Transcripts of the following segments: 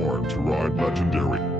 born to ride legendary.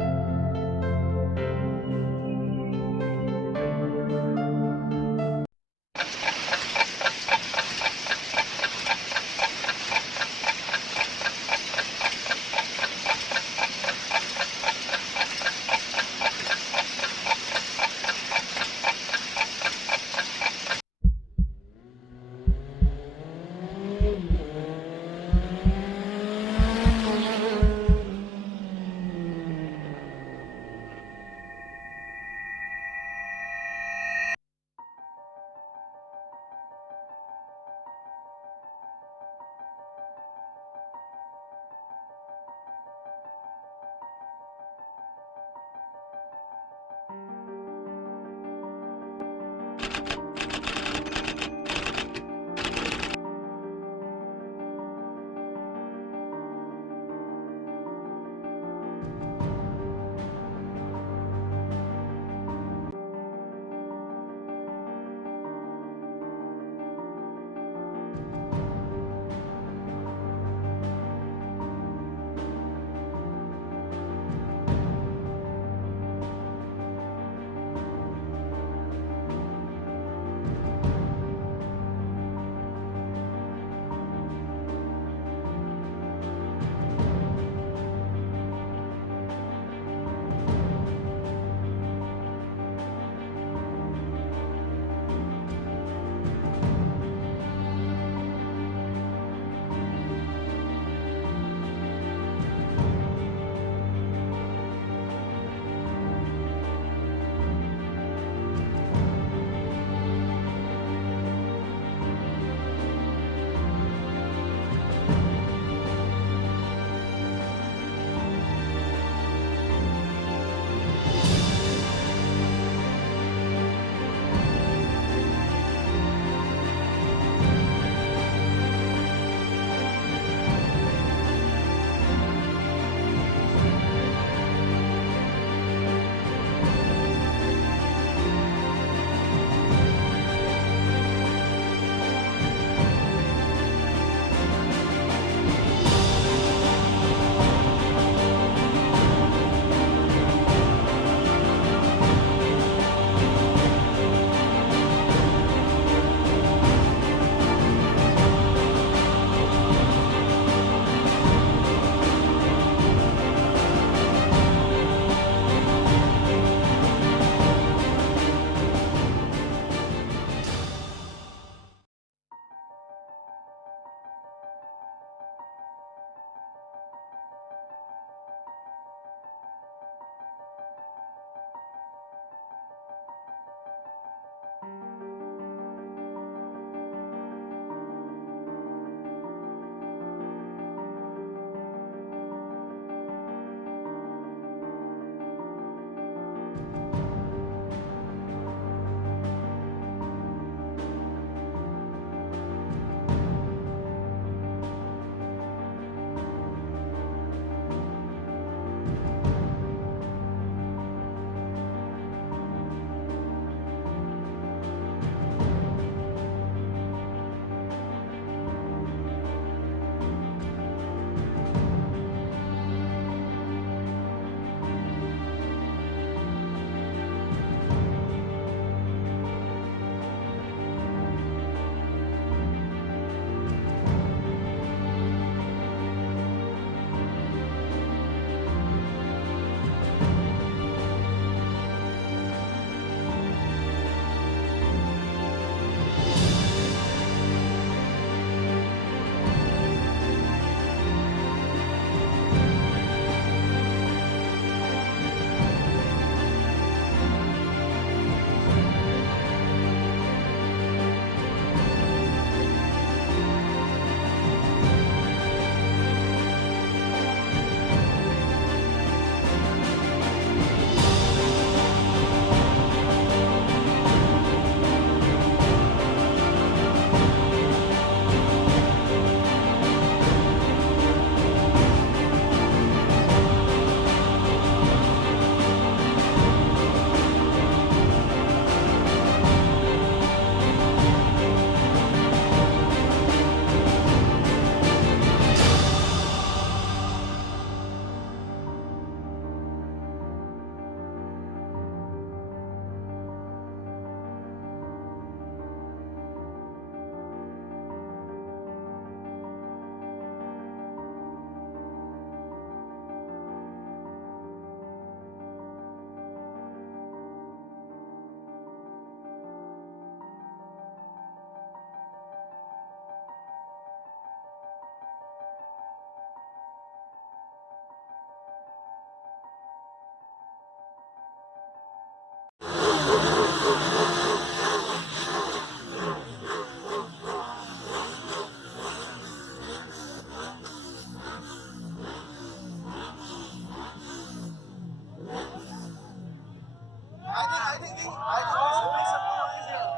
I just want to make some noise here.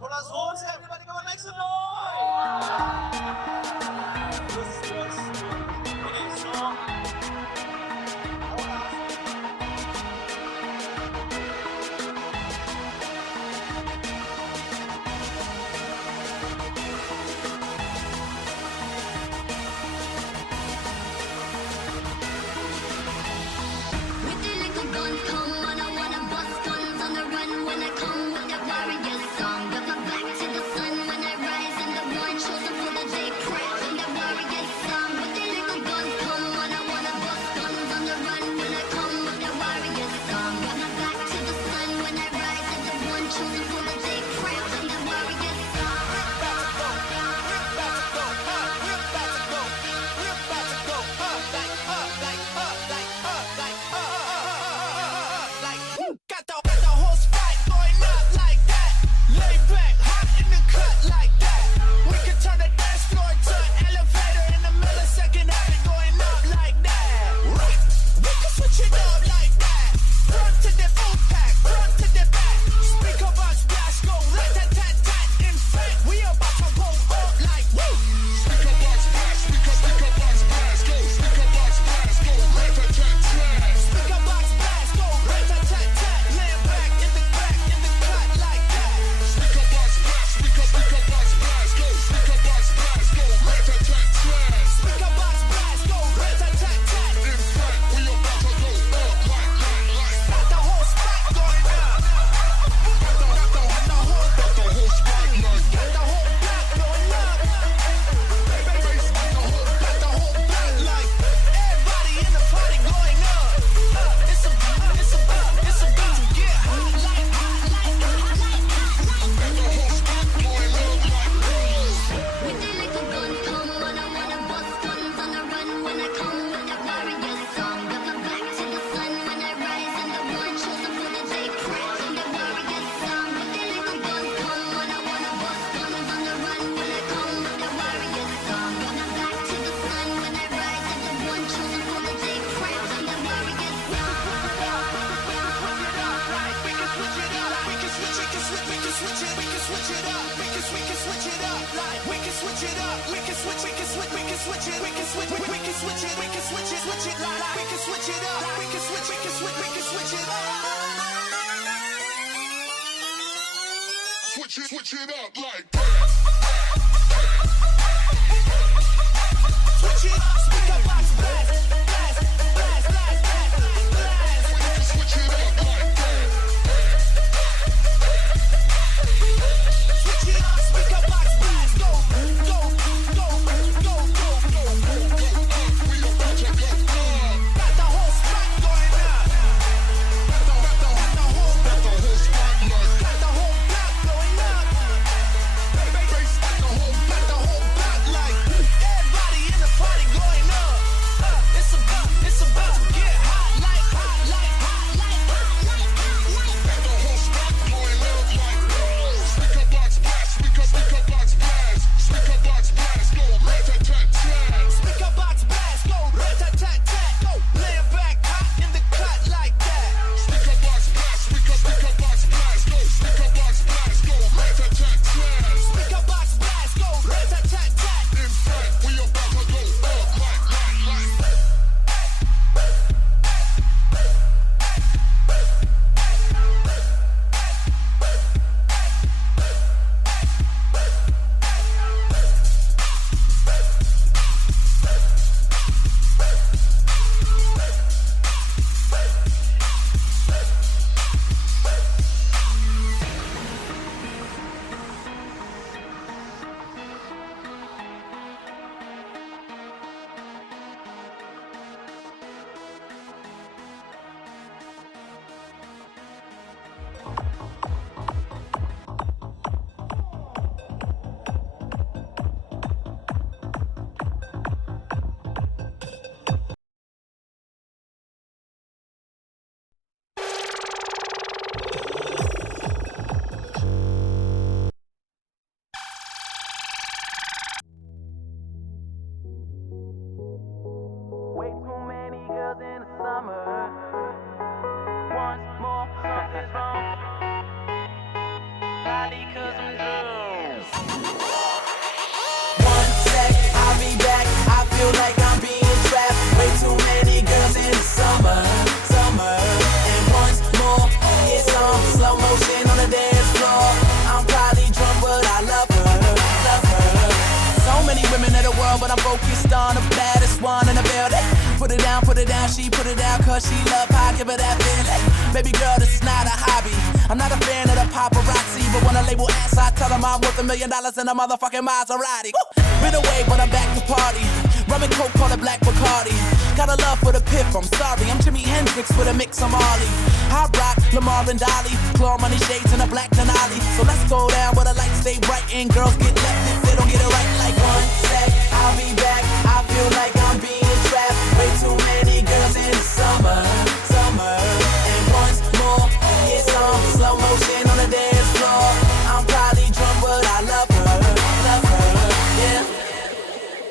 थोड़ा जोर से everybody come on, make some noise. Okay, so I want to ask you. With the little gun come on, I wanna bust guns on the run when I come with the warrior song. Got my back to the sun when I rise and the one chosen for the day crash and the warrior song. With the little gun come on, I wanna bust guns on the run when I come with the warrior song. Got my back to the sun when I rise and the one chosen for the day crash and the warrior song. Got the whole spot going up like that. Lay back, hot in the cut like that. We can turn the dance floor to an elevator in a millisecond. Have it going up like that. We can switch it up like that. Front to the boot pack, front to the back. Speakerbox blast go like that, tat tat. In fact, we about to go up like woo. Speakerbox blast, speakerbox blast, go. Speakerbox blast, go. Rat-a-tat-tat. Speakerbox blast go right tat tat tat. Laying back in the cut like that. Speakerbox blast, speakerbox blast, go. Speakerbox blast, go. Rat-a-tat-tat. Speakerbox blast go right tat tat tat. In fact, we about to go up like. Got the whole spot going up. Got the whole Got the whole spot like. got the whole block going up. Got the whole block like everybody in the party going up. It's about to get hot like. Got the whole spot going up like. With the little gun come on, I wanna bust guns on the run when I come with the warrior song. Got my back to the sun when I rise and the one chosen for the day crash and the warrior song. With the little gun come on, I wanna bust guns on the run when I come with the warrior song. Got my back to the sun when I rise and the one chosen for the day crash and the warrior song. We can switch it up. We can switch it. We can switch it. We can switch it up. We can switch it up. Like we can switch it up. We can switch. We can switch. We can switch it. We can switch. We can switch it. We can switch it. Switch it. Like we can switch it up. We can switch. We can switch. We can switch it up. Switch it up like. Switch it. Speakerbox blast. Blast. Blast. Blast. Blast. Blast. We can switch it up like. Switch it up. Speakerbox blast. Go. Go. Go. Go. Go. Go. We about to go up. Got the whole spot going up. Got the whole Got the whole spot like. got the whole block going up. women of the world, but I'm focused on the baddest one in the building. Put it down, she put it down, cause she love how I give her that feeling. Baby girl, this is not a hobby. I'm not a fan of the paparazzi, but when I label ass, I tell them I'm worth $1 million in a motherfucking Maserati. Been away, but I'm back to party. Rum and coke, call it black Bacardi. Got a love for the piff, I'm sorry. I'm Jimi Hendrix with a mix of Marley. I rock Lamar and Dolly, claw money shades and a black Denali. So let's go down where the lights stay bright and girls get left if they don't get it right. Like 1 sec, I'll be back. I feel like I'm being trapped. Way too many girls in the summer. And once more, it's on slow motion on the dance floor. I'm probably drunk, but I love her, yeah.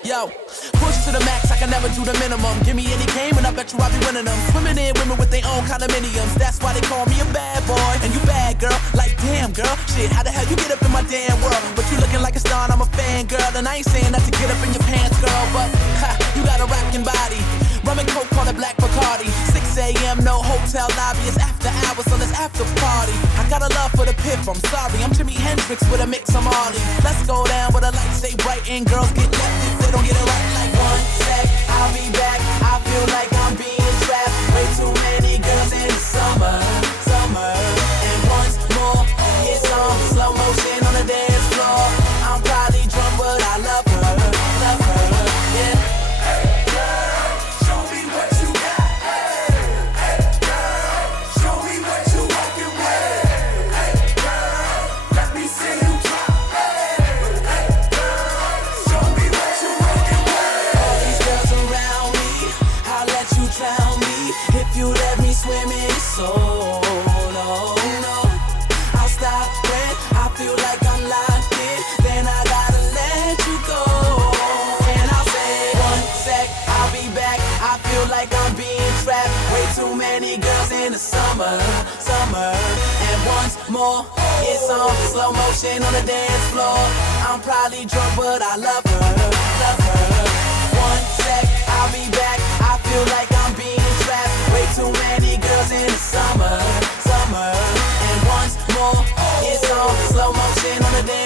Yo, push to the max, I can never do the minimum. Give me any game and I bet you I'll be winning them. Swimming in women with their own condominiums. That's why they call me a bad boy. And you bad, girl, like damn, girl. Shit, how the hell you get up in my damn world? But you looking like a star and I'm a fan, girl. And I ain't saying that to get up in your pants, girl. But, ha, you got a rockin' body. Rum and coke, call it black Bacardi. 6 a.m., no hotel lobby. It's after hours, so let's after party. I got a love for the piff, I'm sorry. I'm Jimi Hendrix with a mix of Marley. Let's go down where the lights stay bright and girls get left if they don't get it right. Like 1 sec, I'll be back. I feel like I'm being trapped. Way too many girls in the summer. And once more, it's on slow motion on the dance floor. I'm probably drunk, but I love her, yeah. Show me what you got. Hey, girl. Show me what you walking with. Hey, girl. Let me see you drop. Hey, girl. Show me what you walking with. All these girls around me, I'll let you drown me. If you let me swim in your soul, no. I'll stop when I feel like I'm locked in. Then I gotta let you go. And I'll say 1 sec, I'll be back. I feel like I'm being trapped. Way too many girls in the summer. And once more, it's on slow motion on the dance floor. I'm probably drunk, but I love her. 1 sec, I'll be back. I feel like I'm being trapped. Way too many girls in the summer. And once more, it's on slow motion on the dance floor.